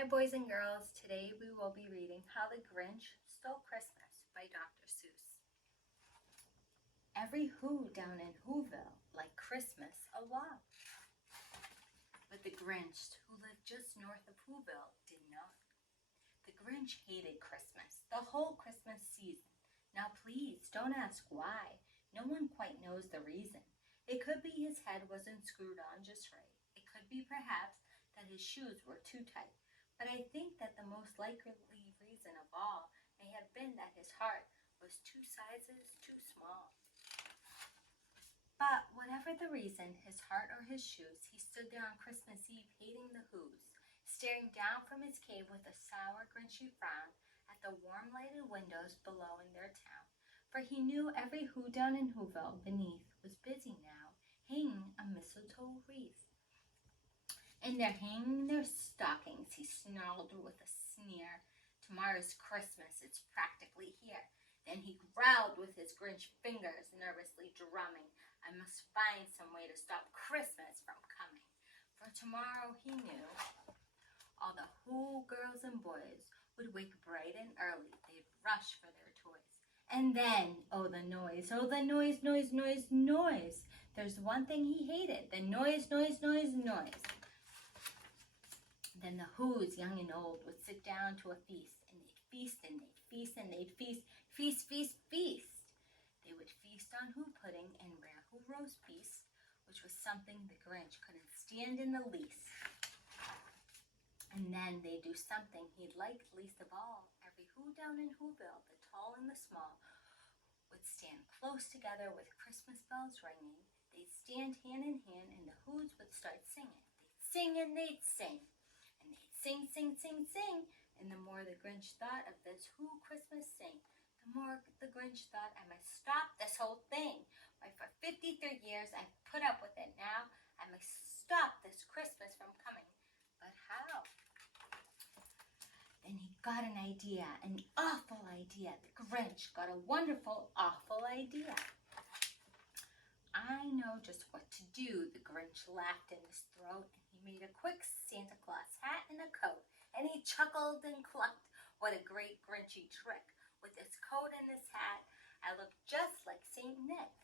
Hi boys and girls, today we will be reading How the Grinch Stole Christmas by Dr. Seuss. Every Who down in Whoville liked Christmas a lot. But the Grinch, who lived just north of Whoville, did not. The Grinch hated Christmas, the whole Christmas season. Now please, don't ask why. No one quite knows the reason. It could be his head wasn't screwed on just right. It could be perhaps that his shoes were too tight. But I think that the most likely reason of all may have been that his heart was 2 sizes too small. But whatever the reason, his heart or his shoes, he stood there on Christmas Eve hating the Whos, staring down from his cave with a sour, grinchy frown at the warm-lighted windows below in their town. For he knew every Who down in Whoville beneath was busy now, hanging a mistletoe wreath. And they're hanging their stockings, he snarled with a sneer. Tomorrow's Christmas, it's practically here. Then he growled with his Grinch fingers, nervously drumming. I must find some way to stop Christmas from coming. For tomorrow, he knew, all the Who girls and boys would wake bright and early. They'd rush for their toys. And then, oh the noise, noise, noise, noise. There's one thing he hated, the noise, noise, noise, noise. Then the Whos, young and old, would sit down to a feast, and they'd feast, and they'd feast, and they'd feast, feast, feast, feast. They would feast on Who pudding and rare Who roast beef, which was something the Grinch couldn't stand in the least. And then they'd do something he liked least of all. Every Who down in Whoville, the tall and the small, would stand close together with Christmas bells ringing. They'd stand hand in hand, and the Whos would start singing. They'd sing and they'd sing. And they'd sing, sing, sing, sing. And the more the Grinch thought of this Who Christmas sing, the more the Grinch thought, I must stop this whole thing. Why, for 53 years I've put up with it now. I must stop this Christmas from coming. But how? Then he got an idea, an awful idea. The Grinch got a wonderful, awful idea. I know just what to do, the Grinch laughed in his throat, and he made a quick Santa Claus hat and a coat, and he chuckled and clucked. What a great Grinchy trick. With this coat and this hat, I look just like Saint Nick.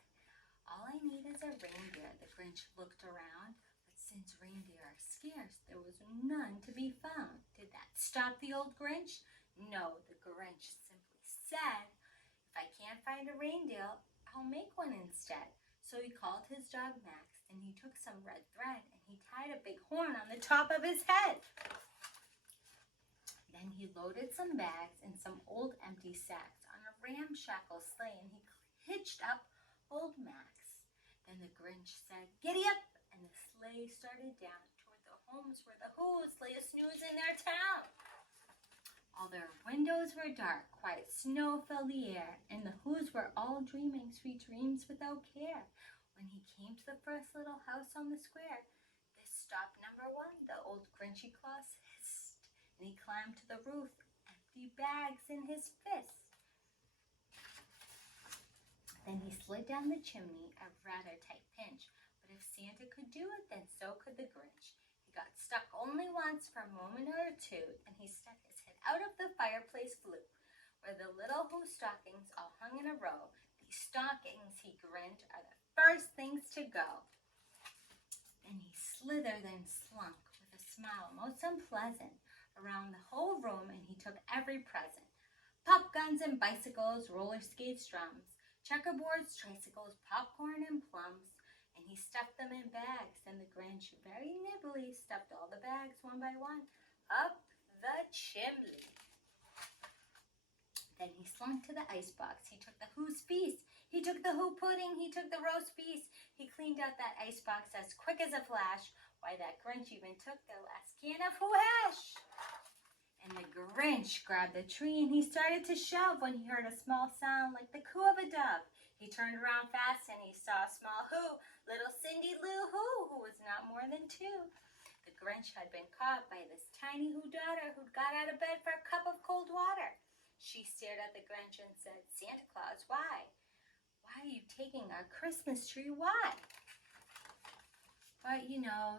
All I need is a reindeer, the Grinch looked around, but since reindeer are scarce, there was none to be found. Did that stop the old Grinch? No, the Grinch simply said, if I can't find a reindeer, I'll make one instead. So he called his dog Max, and he took some red thread, and he tied a big horn on the top of his head. Then he loaded some bags and some old empty sacks on a ramshackle sleigh, and he hitched up old Max. Then the Grinch said, giddy up, and the sleigh started down toward the homes where the Whos lay a snooze in their town. All their windows were dark, quiet snow filled the air, and the Whos were all dreaming sweet dreams without care. When he came to the first little house on the square, this stopped number 1, the old Grinchy Claus hissed, and he climbed to the roof, empty bags in his fist. Then he slid down the chimney, a rather tight pinch, but if Santa could do it, then so could the Grinch. He got stuck only once for a moment or two, and he stuck his head out of the fireplace flue, where the little Who stockings all hung in a row. These stockings, he grinned, are the first things to go. Then he slithered and slunk, with a smile most unpleasant, around the whole room, and he took every present. Pop guns and bicycles, roller skates, drums, checkerboards, tricycles, popcorn, and plums. And he stuffed them in bags, and the Grinch very nimbly stuffed all the bags one by one up the chimney. Then he slunk to the icebox. He took the Who's feast. He took the Who pudding. He took the roast beef. He cleaned out that icebox as quick as a flash. Why, that Grinch even took the last can of Who hash. And the Grinch grabbed the tree, and he started to shove when he heard a small sound like the coo of a dove. He turned around fast, and he saw a small Who, little Cindy Lou Who was not more than 2. The Grinch had been caught by this tiny Who daughter who'd got out of bed for a cup of cold water. She stared at the Grinch and said, Santa Claus, why? Why are you taking our Christmas tree? Why? But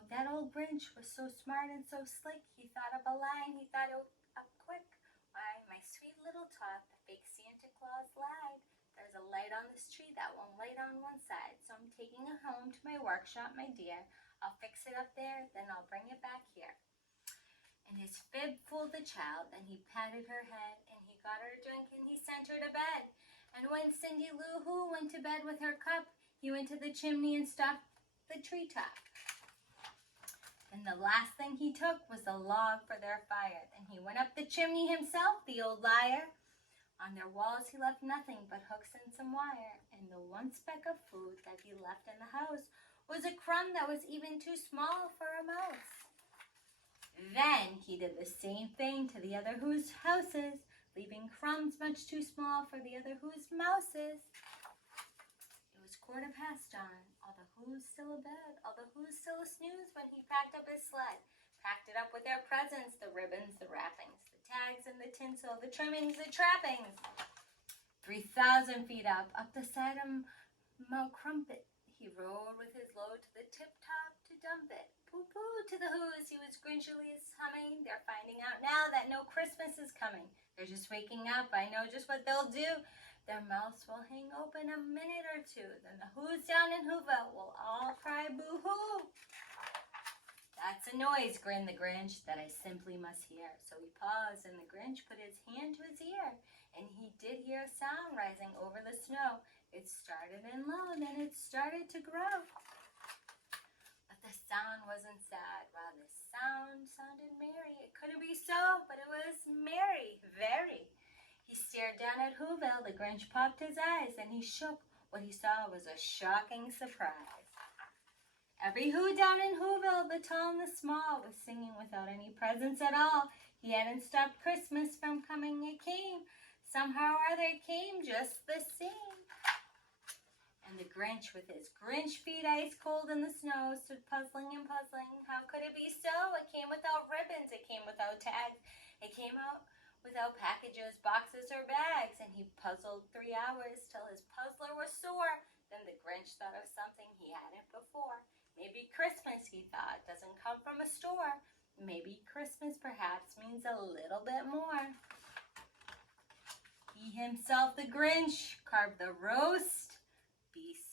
that old Grinch was so smart and so slick, he thought up a line, he thought it up quick. Why, my sweet little tot, the fake Santa Claus lied. There's a light on this tree that won't light on one side, so I'm taking it home to my workshop, my dear. I'll fix it up there, then I'll bring it back here. And his fib fooled the child, and he patted her head, and he got her a drink, and he sent her to bed. And when Cindy Lou Who went to bed with her cup, he went to the chimney and stopped the treetop. And the last thing he took was a log for their fire. Then he went up the chimney himself, the old liar. On their walls he left nothing but hooks and some wire. And the one speck of food that he left in the house was a crumb that was even too small for a mouse. Then he did the same thing to the other Who's houses, leaving crumbs much too small for the other Who's mouses. It was dawn. All the Who's still abed, all the Who's still asnooze when he packed up his sled. Packed it up with their presents, the ribbons, the wrappings, the tags and the tinsel, the trimmings, the trappings. 3,000 feet up the side of Mount Crumpet, he rode with his load to the tip-top to dump it. Pooh-pooh to the Who's, he was grinchily humming. They're finding out now that no Christmas is coming. They're just waking up, I know just what they'll do. Their mouths will hang open a minute or two. Then the Who's down in Whoville will all cry boo-hoo. That's a noise, grinned the Grinch, that I simply must hear. So he paused, and the Grinch put his hand to his ear, and he did hear a sound rising over the snow. It started in low, then it started to grow. But the sound wasn't sad. Wow, the sound sounded merry. It couldn't be so, but it was merry, very. He stared down at Whoville. The Grinch popped his eyes, and he shook. What he saw was a shocking surprise. Every Who down in Whoville, the tall and the small, was singing without any presents at all. He hadn't stopped Christmas from coming. It came. Somehow or other it came just the same. And the Grinch, with his Grinch feet ice cold in the snow, stood puzzling and puzzling. How could it be so? It came without ribbons. It came without tags. It came out without packages, boxes, or bags. And he puzzled 3 hours till his puzzler was sore. Then the Grinch thought of something he hadn't before. Maybe Christmas, he thought, doesn't come from a store. Maybe Christmas perhaps means a little bit more. He himself, the Grinch, carved the roast beast